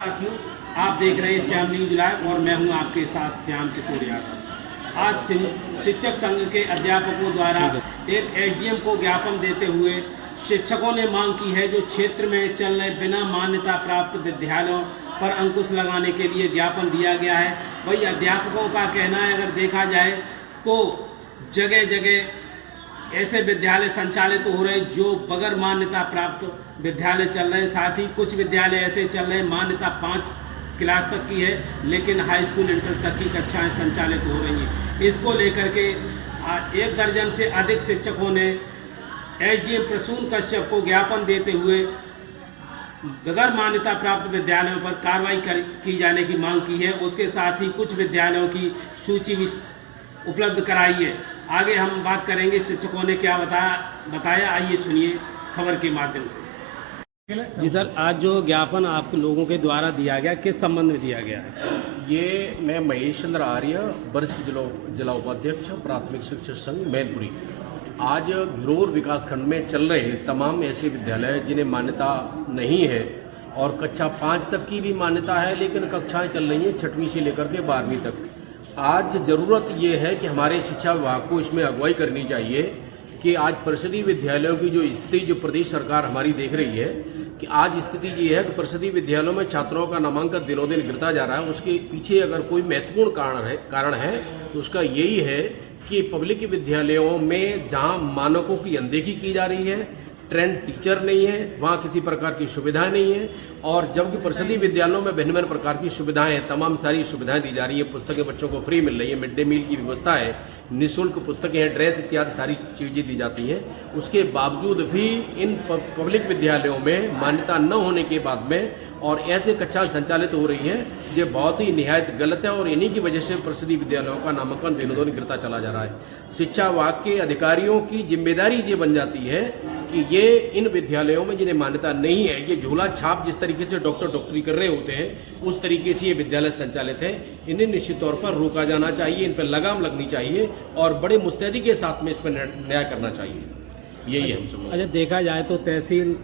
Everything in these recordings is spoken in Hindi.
साथियों, आप देख रहे हैं श्याम न्यूज लाइव और मैं हूं आपके साथ श्याम किशोर यादव। आज शिक्षक संघ के अध्यापकों द्वारा एक एसडीएम को ज्ञापन देते हुए शिक्षकों ने मांग की है जो क्षेत्र में चल रहे बिना मान्यता प्राप्त विद्यालयों पर अंकुश लगाने के लिए ज्ञापन दिया गया है। वही अध्यापकों का कहना है, अगर देखा जाए तो जगह जगह ऐसे विद्यालय संचालित हो रहे जो बगैर मान्यता प्राप्त विद्यालय चल रहे हैं। साथ ही कुछ विद्यालय ऐसे चल रहे हैं मान्यता 5 क्लास तक की है, लेकिन हाई स्कूल इंटर तक की कक्षाएं संचालित हो रही हैं। इसको लेकर के 1 दर्जन से अधिक शिक्षकों ने एसडीएम प्रसून कश्यप को ज्ञापन देते हुए बगैर मान्यता प्राप्त विद्यालयों पर कार्रवाई की जाने की मांग की है। उसके साथ ही कुछ विद्यालयों की सूची भी उपलब्ध कराई है। आगे हम बात करेंगे शिक्षकों ने क्या बताया, आइए सुनिए खबर के माध्यम से। जी सर, आज जो ज्ञापन आप लोगों के द्वारा दिया गया, किस संबंध में दिया गया है? ये मैं महेश चंद्र आर्य, वरिष्ठ जिला उपाध्यक्ष प्राथमिक शिक्षक संघ मैनपुरी। आज घिरोर विकासखंड में चल रहे तमाम ऐसे विद्यालय जिन्हें मान्यता नहीं है और कक्षा 5 तक की भी मान्यता है, लेकिन कक्षाएं चल रही हैं 6वीं से लेकर के 12वीं तक। आज ज़रूरत ये है कि हमारे शिक्षा विभाग को इसमें अगुवाई करनी चाहिए कि आज परिषदीय विद्यालयों की जो स्थिति जो प्रदेश सरकार हमारी देख रही है कि आज स्थिति ये है कि परिषदीय विद्यालयों में छात्रों का नामांकन दिनों दिन गिरता जा रहा है। उसके पीछे अगर कोई महत्वपूर्ण कारण है तो उसका यही है कि पब्लिक विद्यालयों में जहां मानकों की अनदेखी की जा रही है, ट्रेंड टीचर नहीं है, वहाँ किसी प्रकार की सुविधा नहीं है, और जबकि परिषदीय विद्यालयों में भिन्न भिन्न प्रकार की सुविधाएं, तमाम सारी सुविधाएं दी जा रही है। पुस्तकें बच्चों को फ्री मिल रही है, मिड डे मील की व्यवस्था है, निःशुल्क पुस्तकें हैं, ड्रेस इत्यादि सारी चीज़ें दी जाती हैं। उसके बावजूद भी इन पब्लिक विद्यालयों में मान्यता न होने के बाद में और ऐसे कक्षा संचालित हो रही हैं ये बहुत ही निहायत गलत है, और इन्हीं की वजह से परिषदीय विद्यालयों का नामांकन दिनों दिन गिरता चला जा रहा है। शिक्षा विभाग के अधिकारियों की जिम्मेदारी ये बन जाती है कि ये इन विद्यालयों में जिन्हें मान्यता नहीं है, ये झोला छाप जिस तरीके से डॉक्टरी कर रहे होते हैं उस तरीके से ये विद्यालय संचालित है। इन्हें निश्चित तौर पर रोका जाना चाहिए, इन पर लगाम लगनी चाहिए और बड़े मुस्तैदी के साथ में इस पर न्याय करना चाहिए। यही हम सब। अच्छा, देखा जाए तो तहसील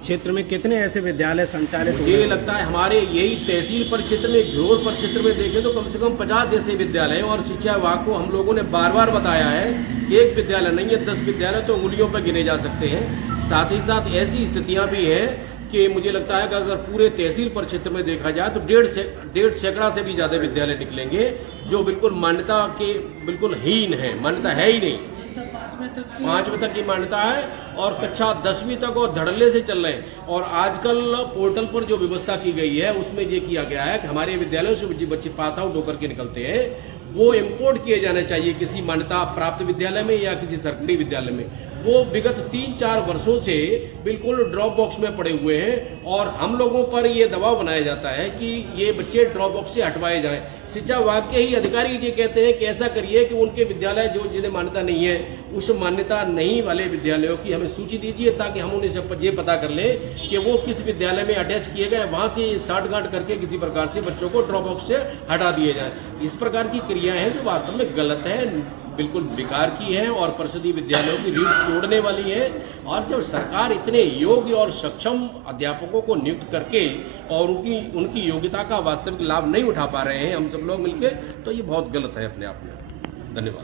क्षेत्र में कितने ऐसे विद्यालय संचालित हो? मुझे लगता है हमारे यही तहसील परिक्षेत्र में, घिरोर परिक्षेत्र में देखें तो कम से कम 50 ऐसे विद्यालय हैं, और शिक्षा विभाग को हम लोगों ने बार बार बताया है एक विद्यालय नहीं है, 10 विद्यालय तो उंगलियों पर गिने जा सकते हैं। साथ ही साथ ऐसी स्थितियां भी हैं कि मुझे लगता है कि अगर पूरे तहसील परिक्षेत्र में देखा जाए तो 1.5 सैकड़ा से भी ज़्यादा विद्यालय निकलेंगे जो बिल्कुल मान्यता के बिल्कुल हीन है, मान्यता है ही नहीं। 5वीं तक की मान्यता है और कक्षा 10वीं तक और धड़ल्ले से चल रहे हैं। और आजकल पोर्टल पर जो व्यवस्था की गई है उसमें ये किया गया है कि हमारे विद्यालयों से जो बच्चे पास आउट होकर के निकलते हैं वो इम्पोर्ट किए जाने चाहिए किसी मान्यता प्राप्त विद्यालय में या किसी सरकारी विद्यालय में। वो विगत 3-4 वर्षों से बिल्कुल ड्रॉप बॉक्स में पड़े हुए हैं, और हम लोगों पर ये दबाव बनाया जाता है कि ये बच्चे ड्रॉप बॉक्स से हटवाए जाएं। शिक्षा विभाग के ही अधिकारी ये कहते हैं कि ऐसा करिए कि उनके विद्यालय जो जिन्हें मान्यता नहीं है उस मान्यता नहीं वाले विद्यालयों की हमें सूची दीजिए, ताकि हम उन्हें सब ये पता कर लें कि वो किस विद्यालय में अटैच किए गए, वहाँ से साठगांठ करके किसी प्रकार से बच्चों को ड्रॉप बॉक्स से हटा दिए जाए। इस प्रकार की क्रियाएं हैं जो वास्तव में गलत है, बिल्कुल बेकार की है और परिषदीय विद्यालयों की रीढ़ तोड़ने वाली है। और जब सरकार इतने योग्य और सक्षम अध्यापकों को नियुक्त करके और उनकी योग्यता का वास्तविक लाभ नहीं उठा पा रहे हैं हम सब लोग मिलकर, तो ये बहुत गलत है अपने आप में। धन्यवाद।